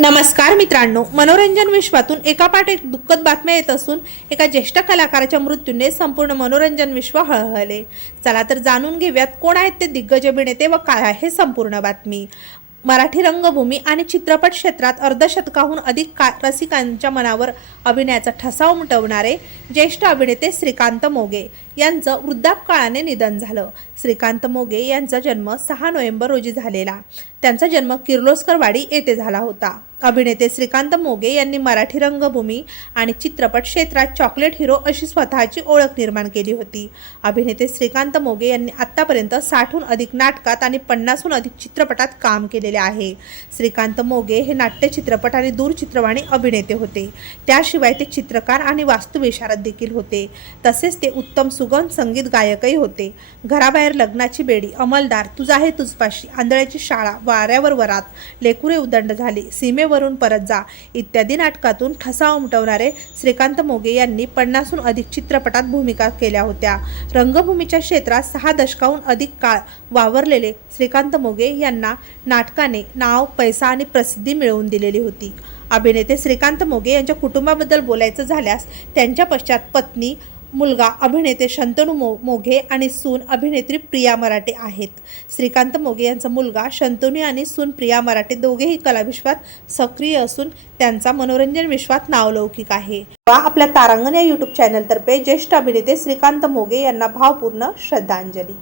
नमस्कार मित्रांनो मनोरंजन विश्वातून एकापाठ एक दुःखद बातम्या येत असून एका ज्येष्ठ कलाकाराच्या मृत्यूने संपूर्ण मनोरंजन विश्व हळहळले. चला तर जाणून घेऊयात कोण आहेत ते दिग्गज अभिनेते व काय आहे संपूर्ण बातमी. मराठी रंगभूमी आणि चित्रपट क्षेत्रात अर्धशतकाहून अधिक का रसिकांच्या मनावर अभिनयाचा ठसा उमटवणारे ज्येष्ठ अभिनेते श्रीकांत मोगे यांचं वृद्धापकाळाने निधन झालं. श्रीकांत मोगे यांचा जन्म सहा नोव्हेंबर रोजी झालेला. त्यांचा जन्म किर्लोस्करवाडी येथे झाला होता. अभिनेते श्रीकांत मोगे यांनी मराठी रंगभूमी आणि चित्रपट क्षेत्रात चॉकलेट हिरो अशी स्वतःची ओळख निर्माण केली होती. अभिनेते श्रीकांत मोगे यांनी आत्तापर्यंत साठहून अधिक नाटकात आणि पन्नासहून अधिक चित्रपटात काम केलेले आहे. श्रीकांत मोगे हे नाट्य चित्रपट आणि दूरचित्रवाणी अभिनेते होते. त्याशिवाय ते चित्रकार आणि वास्तुविशारद देखील होते. तसेच ते उत्तम सुगम संगीत गायकही होते. घराबाहेर लग्नाची बेडी अंमलदार तुझा आहे तुझपाशी आंधळ्याची शाळा वाऱ्यावर वरात लेकुरे उदंड झाली सीमेवरून परत जा. इत्यादी नाटकातून ठसा उमटवणारे श्रीकांत मोगे यांनी पन्नासहून अधिक चित्रपटात भूमिका केल्या होत्या. रंगभूमीच्या क्षेत्रात सहा दशकाहून अधिक काळ वावरलेले श्रीकांत मोगे यांना नाटकाने नाव पैसा आणि प्रसिद्धी मिळवून दिलेली होती. अभिनेते श्रीकांत मोगे यांच्या कुटुंबाबद्दल बोलायचं झाल्यास त्यांच्या पश्चात पत्नी मुलगा अभिनेते शंतनू मो मोघे आणि सून अभिनेत्री प्रिया मराठे आहेत. श्रीकांत मोगे यांचा मुलगा शंतनू आणि सून प्रिया मराठे दोघेही कलाविश्वात सक्रिय असून त्यांचा मनोरंजन विश्वात नावलौकिक आहे. आपल्या तारांगण या यूट्यूब चॅनलतर्फे ज्येष्ठ अभिनेते श्रीकांत मोगे यांना भावपूर्ण श्रद्धांजली.